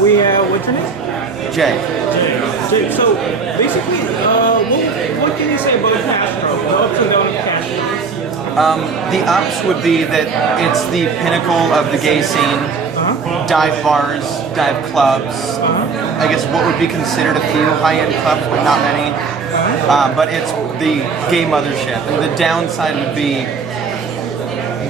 We have, what's your name? Jay. Jay. So basically, what can you say about Castro? The ups and downs of Castro? The ups would be that it's the pinnacle of the gay scene. Dive bars, dive clubs. I guess what would be considered a few high-end clubs, but not many. But it's the gay mothership. And the downside would be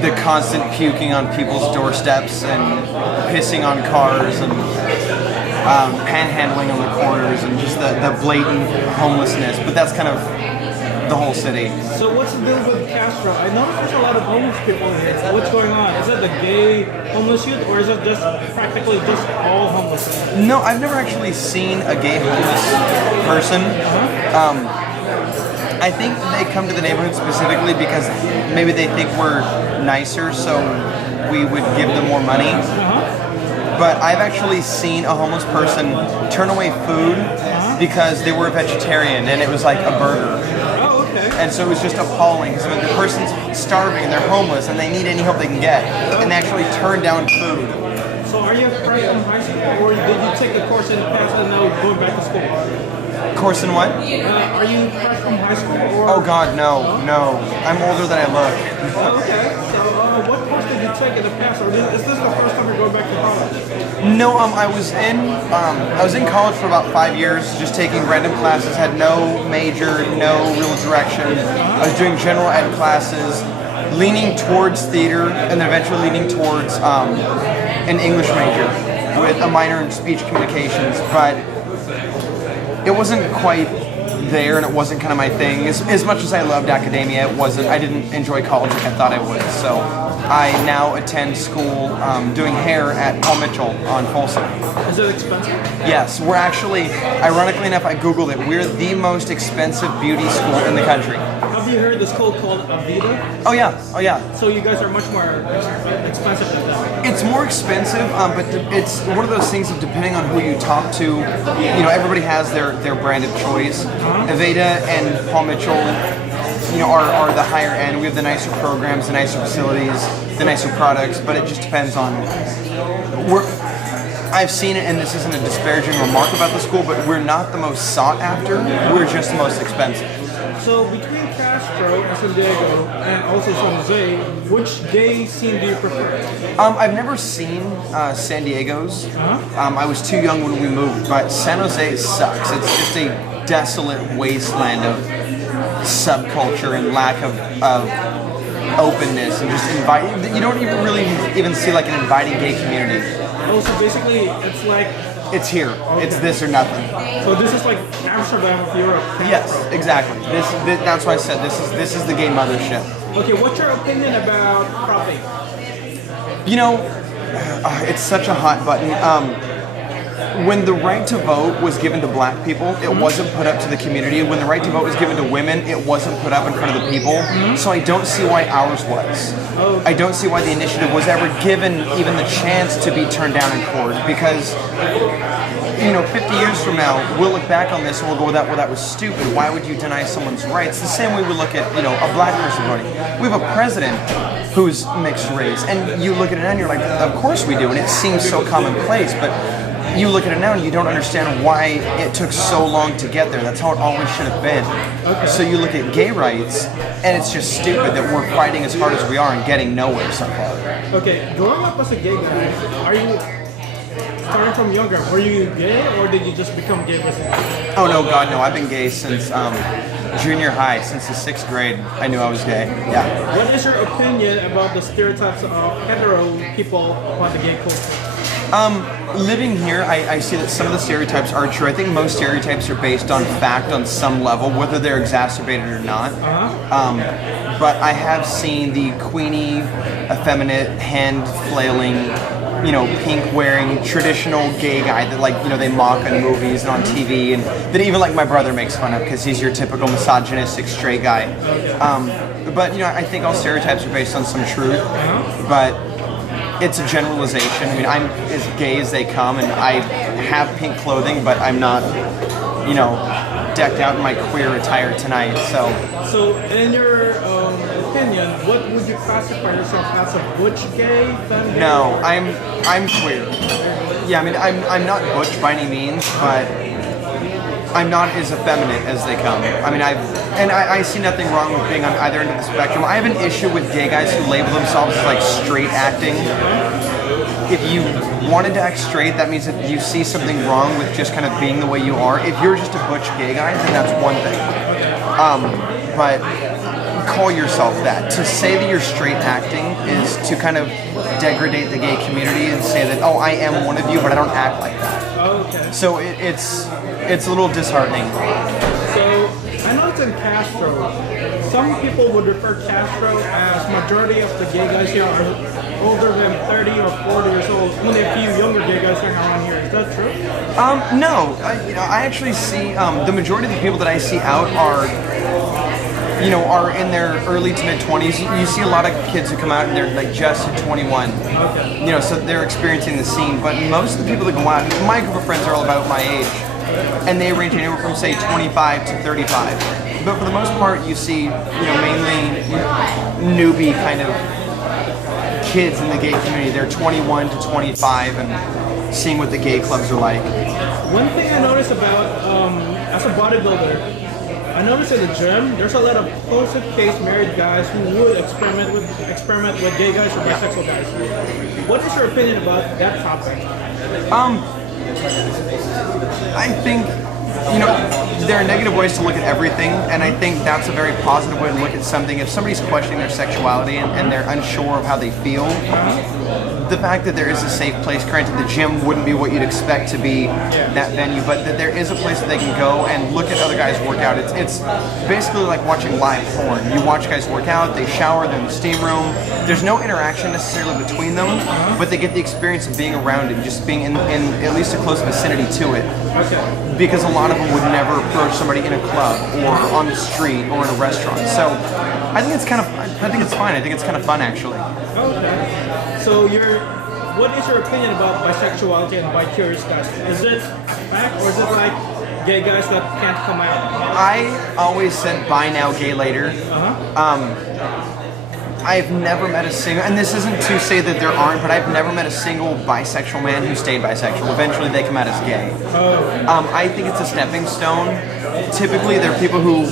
the constant puking on people's doorsteps and pissing on cars and panhandling on the corners and just the blatant homelessness. But that's kind of the whole city. So what's the deal with Castro? I noticed there's a lot of homeless people here. What's going on? Is it the gay homeless youth, or is it just practically just all homeless? No, I've never actually seen a gay homeless person. I think they come to the neighborhood specifically because maybe they think we're nicer, so we would give them more money. But I've actually seen a homeless person turn away food because they were a vegetarian and it was like a burger. And so it was just appalling. So the person's starving and they're homeless and they need any help they can get. And they actually turn down food. So are you fresh from high school, or did you take a course in the past and now going back to school? Course in what? Are you fresh from high school? Or? Oh God, no. I'm older than I look. Okay. So what course did you take in the past, or is this the first time you're going back to college? No, I was in college for about 5 years, just taking random classes, had no major, no real direction. I was doing general ed classes, leaning towards theater, and then eventually leaning towards an English major with a minor in speech communications, but it wasn't quite there, and it wasn't kind of my thing. As much as I loved academia, I didn't enjoy college like I thought I would. So I now attend school doing hair at Paul Mitchell on Folsom. Is it expensive? Yes, we're actually, ironically enough, I Googled it. We're the most expensive beauty school in the country. Have you heard this school called Avita? Oh yeah. So you guys are much more expensive than that. It's more expensive, but it's one of those things of depending on who you talk to. You know, everybody has their brand of choice. Avita and Paul Mitchell, are the higher end. We have the nicer programs, the nicer facilities, the nicer products, but it just depends on. I've seen it, and this isn't a disparaging remark about the school, but we're not the most sought after. We're just the most expensive. So between Castro and San Diego, and also San Jose, which gay scene do you prefer? I've never seen San Diego's. I was too young when we moved, but San Jose sucks. It's just a desolate wasteland of subculture and lack of openness, and just you don't even really even see like an inviting gay community. Oh, so basically it's like... It's here. Okay. It's this or nothing. So this is like Amsterdam of Europe. Yes, exactly. That's why I said this is the gay mothership. Okay, what's your opinion about cropping? It's such a hot button. When the right to vote was given to black people, it wasn't put up to the community. When the right to vote was given to women, it wasn't put up in front of the people. So I don't see why ours was. I don't see why the initiative was ever given even the chance to be turned down in court, because 50 years from now, we'll look back on this and we'll go, well, that was stupid. Why would you deny someone's rights? The same way we look at, a black person voting. We have a president who's mixed race, and you look at it and you're like, of course we do, and it seems so commonplace, but you look at it now and you don't understand why it took so long to get there. That's how it always should have been. Okay. So you look at gay rights, and it's just stupid that we're fighting as hard as we are and getting nowhere so far. Okay, growing up as a gay guy, are you, starting from younger, were you gay, or did you just become gay recently? Oh no, God no, I've been gay since junior high, since the 6th grade. I knew I was gay, yeah. What is your opinion about the stereotypes of hetero people about the gay culture? Living here, I see that some of the stereotypes are true. I think most stereotypes are based on fact on some level, whether they're exacerbated or not. But I have seen the queenie, effeminate, hand-flailing, pink-wearing, traditional gay guy that, they mock in movies and on TV, and that even, my brother makes fun of because he's your typical misogynistic straight guy. But, I think all stereotypes are based on some truth, but it's a generalization. I mean, I'm as gay as they come, and I have pink clothing, but I'm not, decked out in my queer attire tonight, so. So, in your opinion, what would you classify yourself as, a butch gay, femme gay? No, I'm queer. Yeah, I mean, I'm not butch by any means, but I'm not as effeminate as they come. I mean, I see nothing wrong with being on either end of the spectrum. I have an issue with gay guys who label themselves as like straight acting. If you wanted to act straight, that means that you see something wrong with just kind of being the way you are. If you're just a butch gay guy, then that's one thing. But call yourself that. To say that you're straight acting is to kind of degrade the gay community and say that, oh, I am one of you, but I don't act like that. Okay. So it's a little disheartening. So I noticed in Castro, some people would refer Castro as majority of the gay guys here are older than 30 or 40 years old. Only a few younger gay guys hang around here. Is that true? No. I actually see the majority of the people that I see out are in their early to mid 20s. You see a lot of kids who come out and they're like just 21. Okay. So they're experiencing the scene. But most of the people that go out, my group of friends are all about my age, and they range anywhere from say 25 to 35. But for the most part, you see, mainly newbie kind of kids in the gay community. They're 21 to 25 and seeing what the gay clubs are like. One thing I noticed about as a bodybuilder, I noticed at the gym, there's a lot of closer case married guys who would experiment with gay guys or bisexual guys. What is your opinion about that topic? I think, there are negative ways to look at everything, and I think that's a very positive way to look at something. If somebody's questioning their sexuality and they're unsure of how they feel, the fact that there is a safe place, granted the gym wouldn't be what you'd expect to be that venue, but that there is a place that they can go and look at other guys work out. It's basically like watching live porn. You watch guys work out, they shower, they're in the steam room. There's no interaction necessarily between them, but they get the experience of being around it, just being in at least a close vicinity to it. Okay. Because a lot of them would never approach somebody in a club or on the street or in a restaurant. So I think it's fine. I think it's kind of fun actually. Okay. So what is your opinion about bisexuality and bi-curious guys? Is it fact or is it like gay guys that can't come out? I always said buy now, gay later. I've never met a single, and this isn't to say that there aren't, but I've never met a single bisexual man who stayed bisexual. Eventually they come out as gay. I think it's a stepping stone. Typically they're people who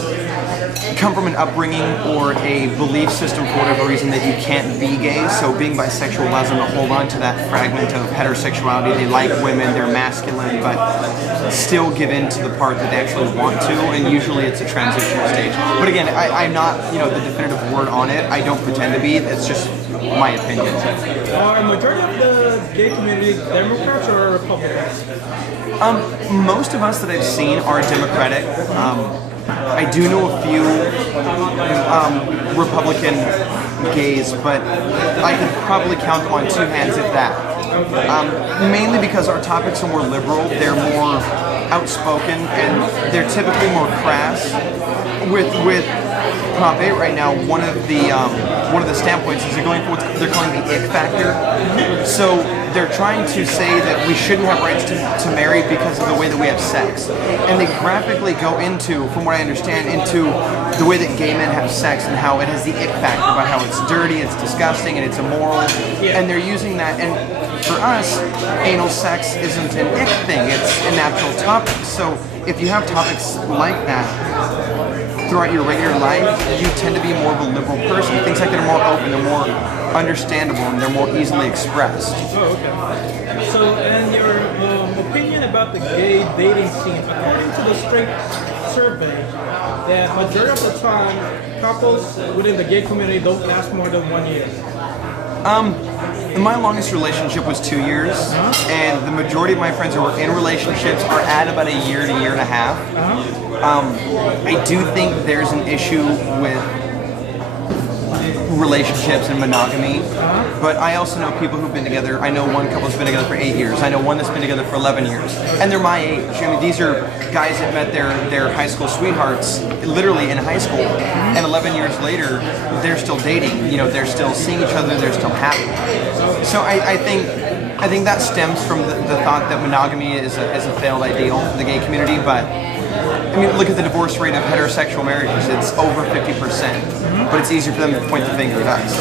come from an upbringing or a belief system for whatever reason that you can't be gay, so being bisexual allows them to hold on to that fragment of heterosexuality. They like women, they're masculine, but still give in to the part that they actually want to, and usually it's a transitional stage. But again, I'm not the definitive word on it. I don't pretend to be. It's just my opinion. Are majority of the gay community Democrats or Republicans? Most of us that I've seen are Democratic. I do know a few Republican gays, but I could probably count them on two hands if that. Mainly because our topics are more liberal, they're more outspoken, and they're typically more crass. With Prop 8 right now, one of the standpoints is they're going for what they're calling the ick factor. So they're trying to say that we shouldn't have rights to marry because of the way that we have sex. And they graphically go into, from what I understand, into the way that gay men have sex and how it has the ick factor, about how it's dirty, it's disgusting, and it's immoral. And they're using that, and for us, anal sex isn't an ick thing, it's a natural topic. So if you have topics like that throughout your regular life, you tend to be more of a liberal person. Things like that are more open, they're more understandable, and they're more easily expressed. Oh, okay. So, and your opinion about the gay dating scene, according to the straight survey, that majority of the time, couples within the gay community don't last more than 1 year. My longest relationship was 2 years, and the majority of my friends who are in relationships are at about a year to year and a half. I do think there's an issue with relationships and monogamy, but I also know people who've been together. I know one couple that's been together for 8 years. I know one that's been together for 11 years, and they're my age. I mean, these are guys that met their high school sweethearts literally in high school, and 11 years later, they're still dating. They're still seeing each other. They're still happy. So I think that stems from the thought that monogamy is a failed ideal in the gay community, but I mean, look at the divorce rate of heterosexual marriages. It's over 50%, but it's easier for them to point the finger at us.